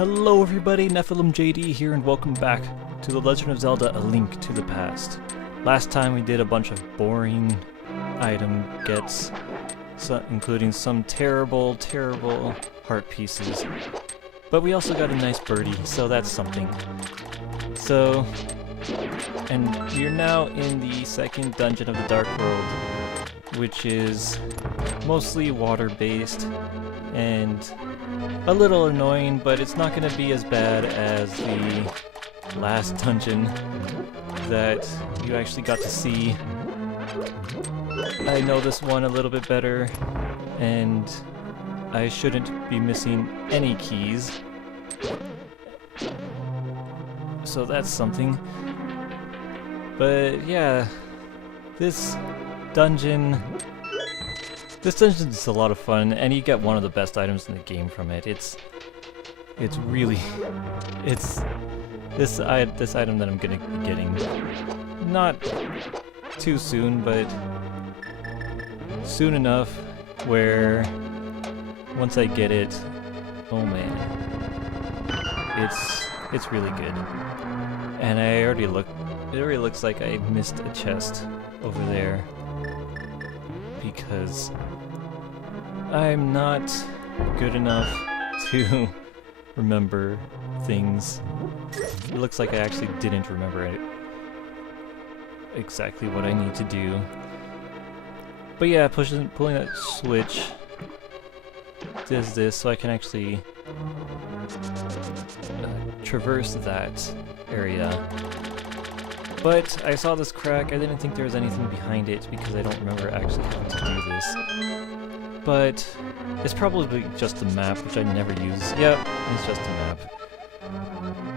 Hello everybody, NephilimJD here, and welcome back to The Legend of Zelda: A Link to the Past. Last time we did a bunch of boring item gets, including some terrible heart pieces. But we also got a nice birdie, so that's something. So, and we're now in the second dungeon of the Dark World, which is mostly water-based and a little annoying, but it's not going to be as bad as the last dungeon that you actually got to see. I know this one a little bit better, and I shouldn't be missing any keys. So that's something. But yeah, this dungeon's a lot of fun, and you get one of the best items in the game from it. It's this item that I'm gonna be getting not too soon, but soon enough where once I get it, oh man, it's really good. And it already looks like I missed a chest over there because I'm not good enough to remember things. It looks like I actually didn't remember exactly what I need to do. But yeah, pulling that switch does this, so I can actually traverse that area. But I saw this crack. I didn't think there was anything behind it because I don't remember actually how to do this. But it's probably just a map, which I never use. Yep, it's just a map.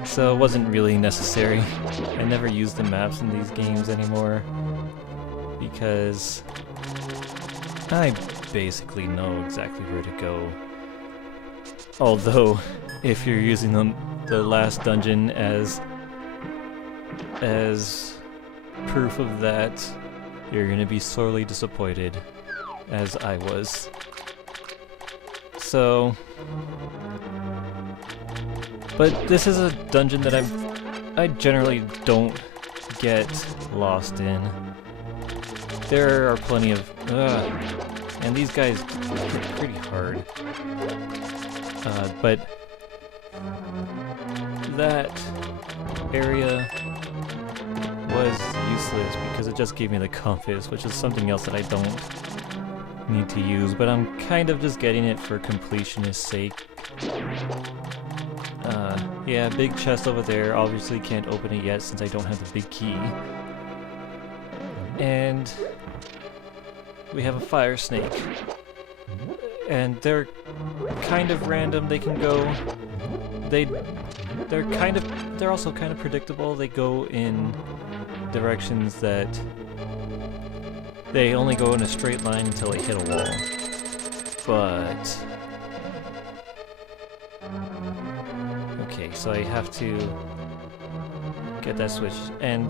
So it wasn't really necessary. I never use the maps in these games anymore because I basically know exactly where to go. Although, if you're using the last dungeon as proof of that, you're gonna be sorely disappointed, as I was. So, but this is a dungeon that I generally don't get lost in. There are plenty of and these guys are pretty hard. But that area was useless because it just gave me the compass, which is something else that I don't need to use, but I'm kind of just getting it for completionist's sake. Yeah, big chest over there. Obviously can't open it yet since I don't have the big key. And we have a fire snake. And they're kind of random. They can go... They're also kind of predictable. They go in directions that they only go in a straight line until they hit a wall. But okay, so I have to get that switch, and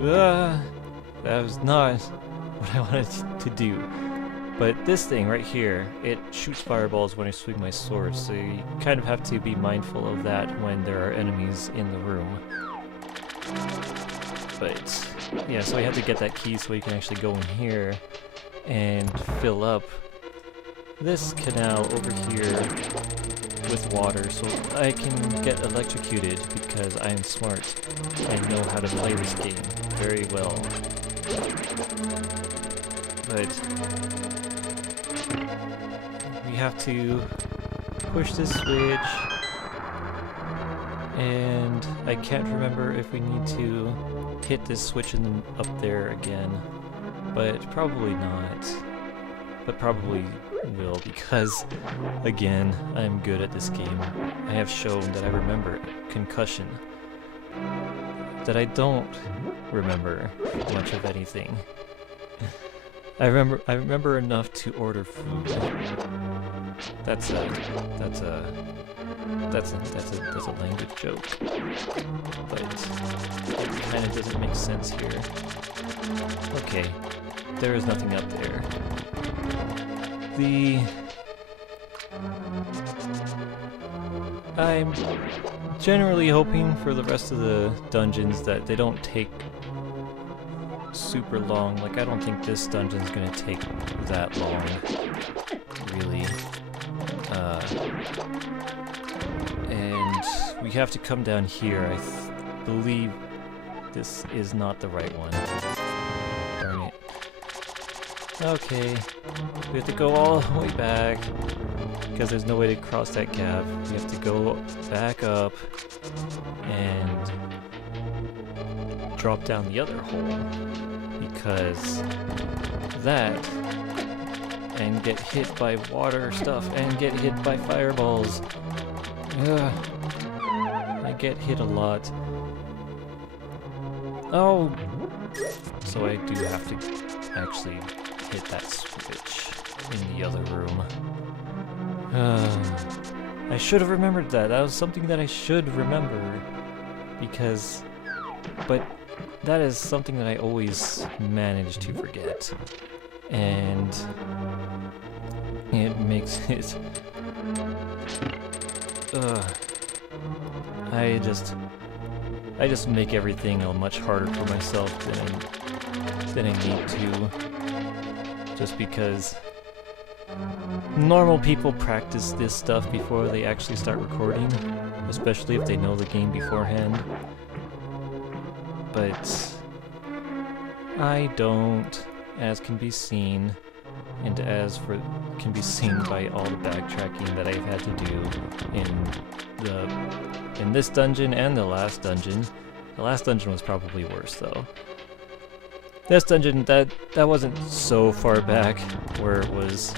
that was not what I wanted to do. But this thing right here, it shoots fireballs when I swing my sword, so you kind of have to be mindful of that when there are enemies in the room. But yeah, so I have to get that key so we can actually go in here and fill up this canal over here with water so I can get electrocuted because I am smart and know how to play this game very well. But we have to push this switch, and I can't remember if we need to hit this switch up there again, but probably not. But probably will, because again, I'm good at this game. I have shown that I remember concussion, that I don't remember much of anything. I remember enough to order food. That's a language joke, but it kind of doesn't make sense here. Okay, there is nothing up there. I'm generally hoping for the rest of the dungeons that they don't take super long. Like, I don't think this dungeon's gonna take that long, really. And we have to come down here. I believe this is not the right one. Darn it. Okay, we have to go all the way back, because there's no way to cross that gap. We have to go back up and drop down the other hole, because that, and get hit by water stuff, and get hit by fireballs. Ugh. I get hit a lot. Oh! So I do have to actually hit that switch in the other room. I should have remembered that. That was something that I should remember. Because... But that is something that I always manage to forget. And... it makes it... I just make everything much harder for myself than I need to. Just because normal people practice this stuff before they actually start recording, especially if they know the game beforehand. But I don't, as can be seen, and as can be seen by all the backtracking that I've had to do in this dungeon and the last dungeon. The last dungeon was probably worse though. This dungeon, that wasn't so far back where it was...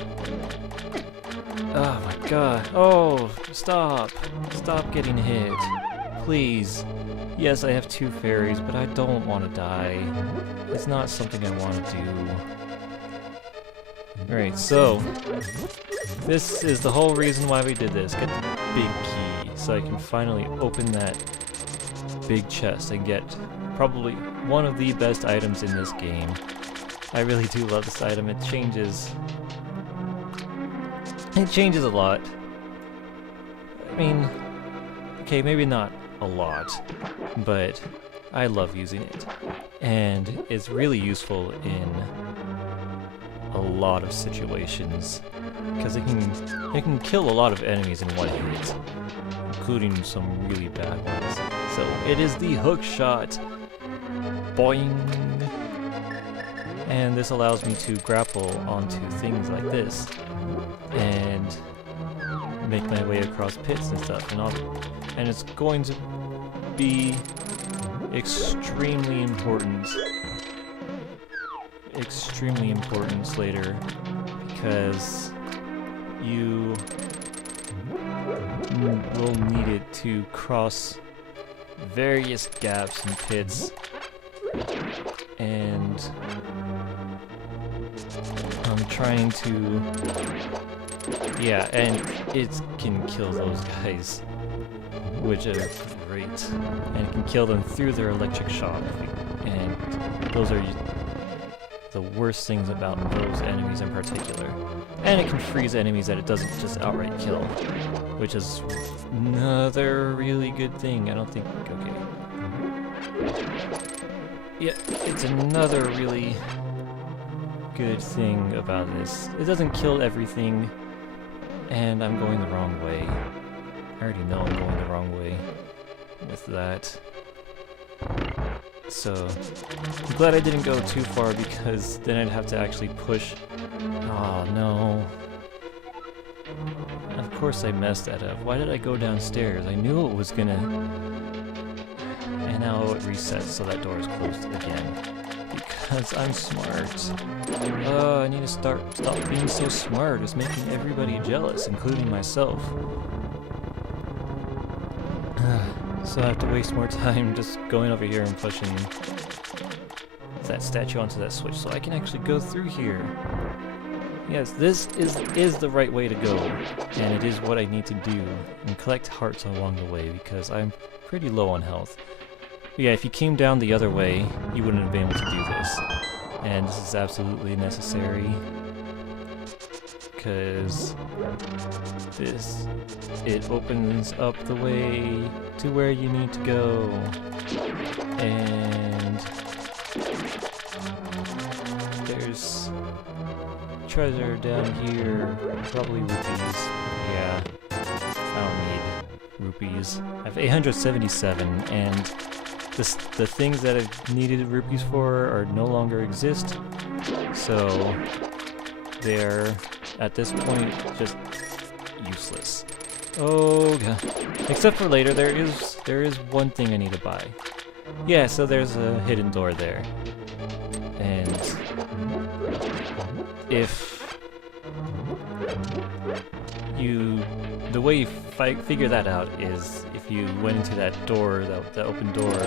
Oh my god. Oh, stop. Stop getting hit. Please. Yes, I have 2 fairies, but I don't want to die. It's not something I want to do. Alright, so... this is the whole reason why we did this. Get the big key, so I can finally open that big chest and get probably one of the best items in this game. I really do love this item. It changes a lot. I mean, okay, maybe not a lot, but I love using it. And it's really useful in a lot of situations, because it can kill a lot of enemies in one hit, including some really bad ones. So it is the hook shot. Boing! And this allows me to grapple onto things like this and make my way across pits and stuff, and it's going to be extremely important later, because you will need it to cross various gaps and pits, and I'm trying to... yeah, and it can kill those guys, which are great, and it can kill them through their electric shock, and those are the worst things about those enemies in particular. And it can freeze enemies that it doesn't just outright kill, which is another really good thing. I don't think... okay. Yeah, it's another really good thing about this. It doesn't kill everything, and I'm going the wrong way. I already know I'm going the wrong way with that. So, I'm glad I didn't go too far, because then I'd have to actually push... oh no. Of course I messed that up. Why did I go downstairs? I knew it was gonna... and now it resets, so that door is closed again. Because I'm smart. I need to stop being so smart. It's making everybody jealous, including myself. So I have to waste more time just going over here and pushing that statue onto that switch so I can actually go through here. Yes, this is the right way to go, and it is what I need to do, and collect hearts along the way, because I'm pretty low on health. But yeah, if you came down the other way, you wouldn't have been able to do this, and this is absolutely necessary. because it opens up the way to where you need to go. And there's treasure down here, probably rupees. Yeah, I don't need rupees. I have 877, and the things that I've needed rupees for are no longer exist, so they're at this point just useless. Oh god. Except for later, there is one thing I need to buy. Yeah, so there's a hidden door there. And the way you figure that out is if you went into that door, that open door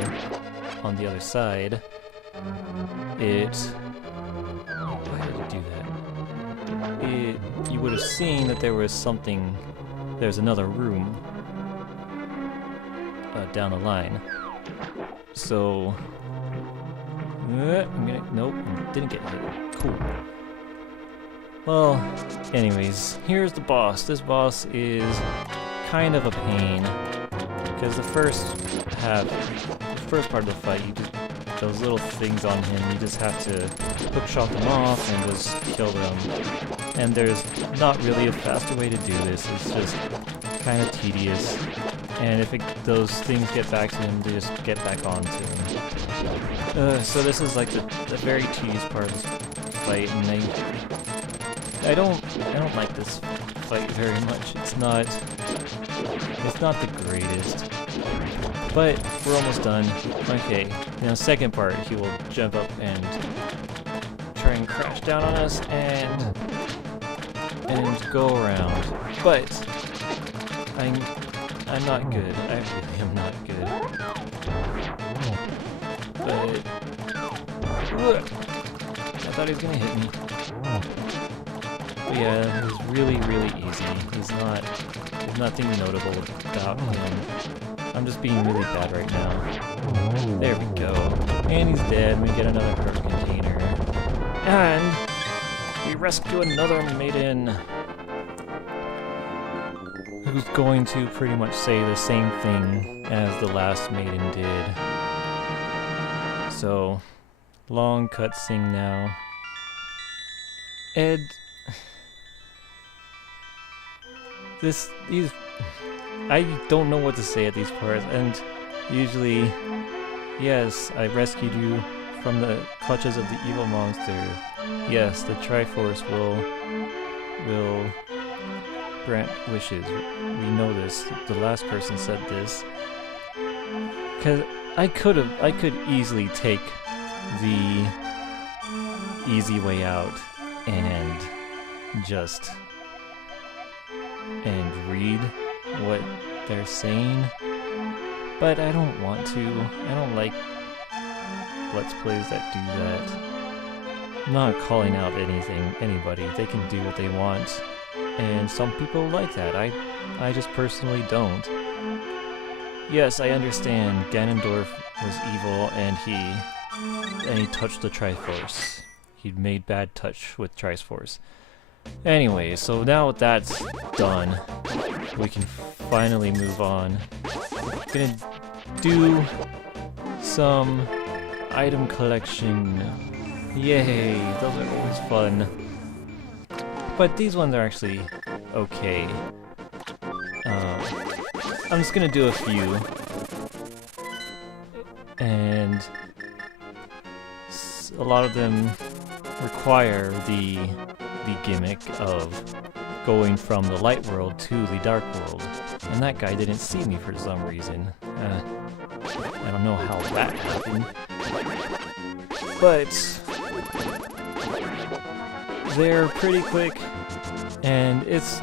on the other side, why did it do that? You would have seen that there was something, there's another room down the line. So, nope, didn't get hit. Cool. Well, anyways, here's the boss. This boss is kind of a pain, because the first part of the fight, those little things on him, you just have to hookshot them off and just kill them. And there's not really a faster way to do this. It's just kind of tedious. And if those things get back to him, they just get back onto him. So this is like the very tedious part of this fight, and I don't like this fight very much. It's not the greatest. But we're almost done. Okay, now second part, he will jump up and try and crash down on us and go around. But I'm not good. I really am not good. But I thought he was gonna hit me. But yeah, he's really, really easy. There's nothing notable about him. I'm just being really bad right now. There we go. And he's dead. We get another heart container. And we rescue another maiden who's going to pretty much say the same thing as the last maiden did. So, long cutscene now. Ed, I don't know what to say at these parts, and usually, yes, I rescued you from the clutches of the evil monster. Yes, the Triforce will grant wishes. We know this. The last person said this. Cause I could easily take the easy way out and read what they're saying, but I don't want to. I don't like Let's Plays that do that. I'm not calling out anybody. They can do what they want, and some people like that. I just personally don't. Yes, I understand Ganondorf was evil, and he touched the Triforce. He'd made bad touch with Triforce. Anyway, so now that that's done, we can finally move on. Gonna do some item collection. Yay, those are always fun. But these ones are actually okay. I'm just gonna do a few. And a lot of them require the gimmick of going from the light world to the dark world. And that guy didn't see me for some reason. I don't know how that happened. But they're pretty quick, and it's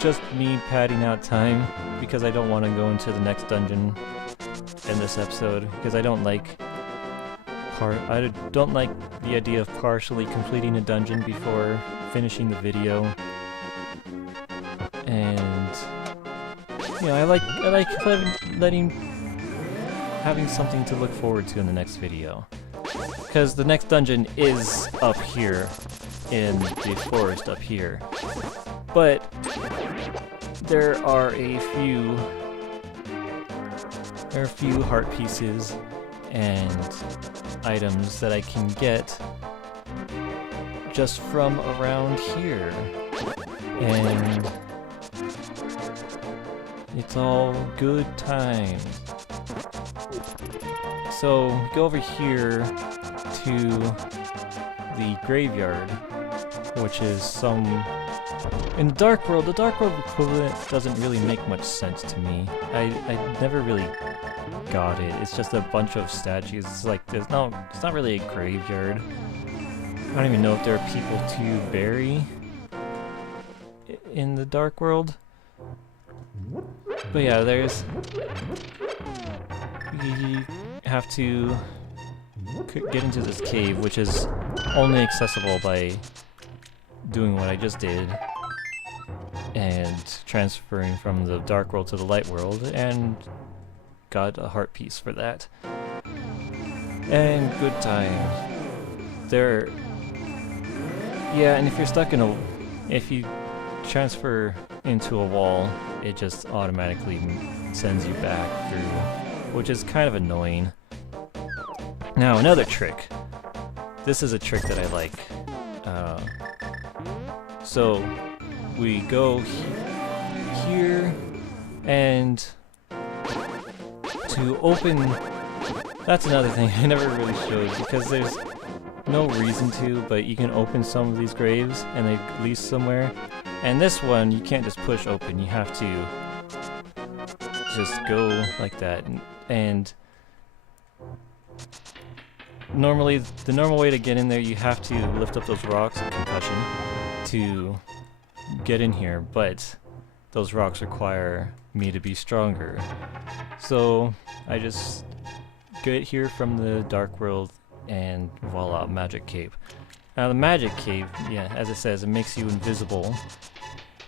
just me padding out time because I don't want to go into the next dungeon in this episode, because I don't like the idea of partially completing a dungeon before finishing the video. And you know, I like having something to look forward to in the next video, because the next dungeon is up here in the forest up here. But there are a few heart pieces and items that I can get just from around here. And it's all good times. So go over here to the graveyard, which is some... In the Dark World equivalent doesn't really make much sense to me. I never really got it. It's just a bunch of statues. It's like it's not really a graveyard. I don't even know if there are people to bury in the Dark World. But yeah, we have to get into this cave, which is only accessible by doing what I just did and transferring from the Dark World to the Light World, and got a heart piece for that. And good times. Yeah, and if you're stuck in if you transfer into a wall, it just automatically sends you back through, which is kind of annoying. Now, another trick. This is a trick that I like. So, we go here, and to open... That's another thing I never really showed, because there's no reason to, but you can open some of these graves, and they lead somewhere. And this one, you can't just push open, you have to just go like that. And normally, the normal way to get in there, you have to lift up those rocks and concussion to get in here, but those rocks require me to be stronger. So I just get here from the Dark World, and voila, Magic Cape. Now the Magic Cape, yeah, as it says, it makes you invisible.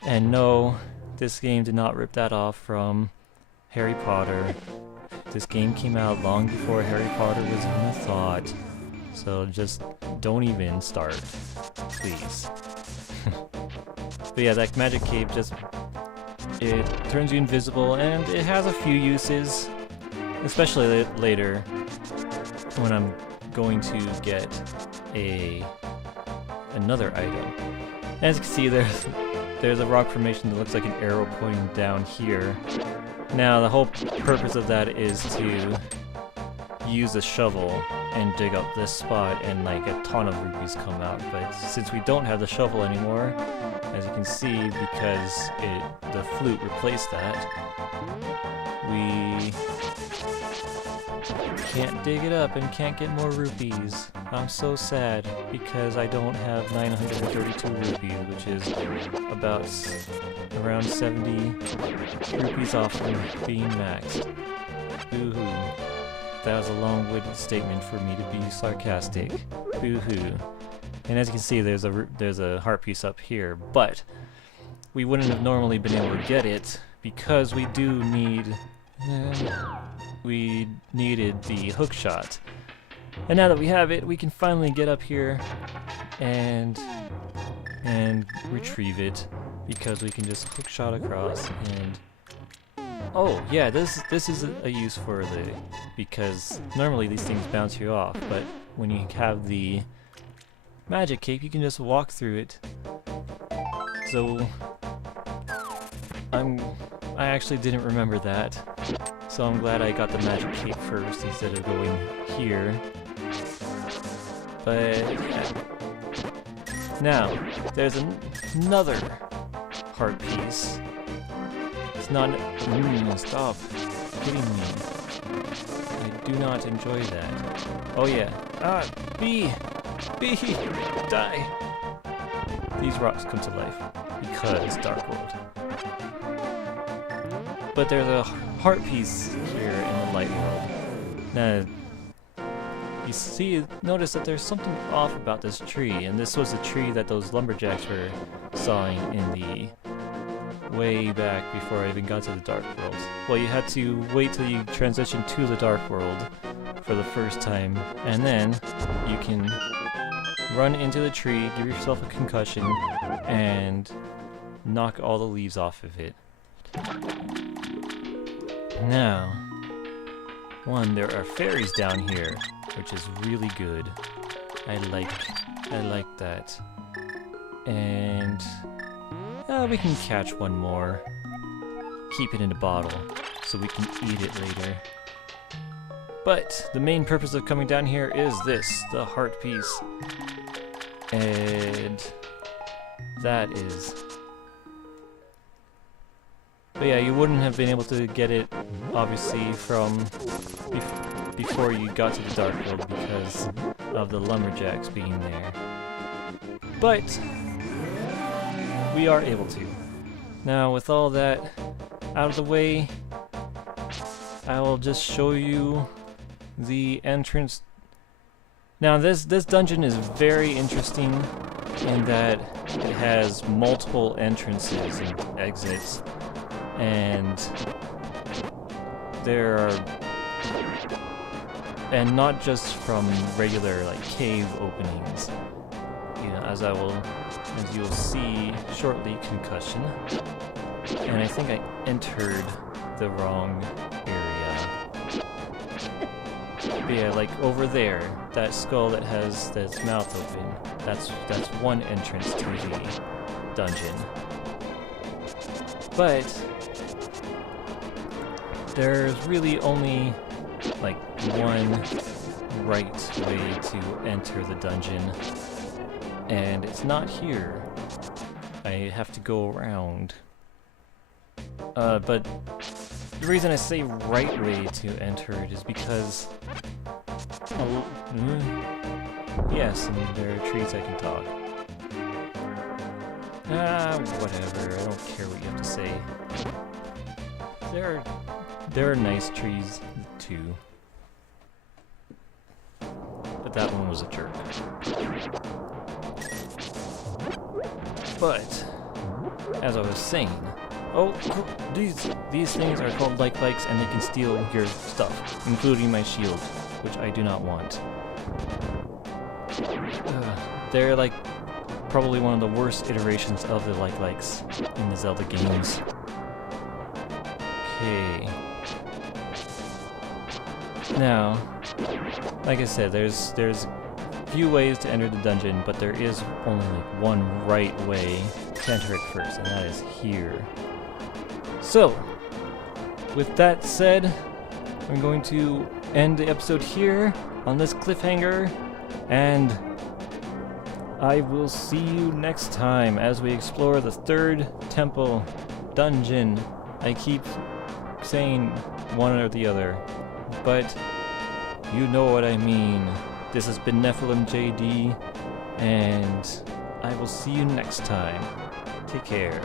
And no, this game did not rip that off from Harry Potter. This game came out long before Harry Potter was even a thought. So just don't even start, please. But yeah, that Magic Cape it turns you invisible, and it has a few uses, especially later when I'm going to get another item. As you can see, there's a rock formation that looks like an arrow pointing down here. Now, the whole purpose of that is to use a shovel and dig up this spot, and like a ton of rupees come out. But since we don't have the shovel anymore, as you can see, because the flute replaced that, we can't dig it up and can't get more rupees. I'm so sad, because I don't have 932 rupees, which is about around 70 rupees off from being maxed. Boo-hoo. That was a long-winded statement for me to be sarcastic. Boo-hoo. And as you can see, there's a heart piece up here, but we wouldn't have normally been able to get it because we do need... we needed the hook shot. And now that we have it, we can finally get up here and retrieve it, because we can just hook shot across. And oh yeah, this is a use for because normally these things bounce you off, but when you have the Magic Cape, you can just walk through it. So I actually didn't remember that, so I'm glad I got the Magic Cape first instead of going here. But yeah. Now, there's another heart piece. It's not... stop hitting me. I do not enjoy that. Oh yeah. Ah! B! Die! These rocks come to life because Dark World. But there's a heart piece here in the Light World. Now, notice that there's something off about this tree, and this was a tree that those lumberjacks were sawing in the way back before I even got to the Dark World. Well, you had to wait till you transition to the Dark World for the first time, and then you can run into the tree, give yourself a concussion, and knock all the leaves off of it. Now, there are fairies down here, which is really good. I like that. And we can catch one more. Keep it in a bottle so we can eat it later. But the main purpose of coming down here is this, the heart piece. And that is... But yeah, you wouldn't have been able to get it, obviously, from before you got to the Dark World because of the lumberjacks being there. But we are able to. Now, with all that out of the way, I will just show you the entrance. Now, this dungeon is very interesting in that it has multiple entrances and exits. And there are, and not just from regular like cave openings, you know, as you'll see shortly, concussion. And I think I entered the wrong area. But yeah, like over there, that skull that has its mouth open, that's one entrance to the dungeon. But there's really only like one right way to enter the dungeon, and it's not here. I have to go around. But the reason I say right way to enter it is because yes, and there are trees I can talk. Whatever, I don't care what you have to say. There are nice trees, too. But that one was a jerk. But, as I was saying, these things are called likes, and they can steal your stuff, including my shield, which I do not want. They're like probably one of the worst iterations of the likes in the Zelda games. Okay. Now, like I said, there's few ways to enter the dungeon, but there is only like one right way to enter it first, and that is here. So, with that said, I'm going to end the episode here on this cliffhanger, and I will see you next time as we explore the third temple dungeon. I keep saying one or the other, but you know what I mean. This has been NephilimJD, and I will see you next time. Take care.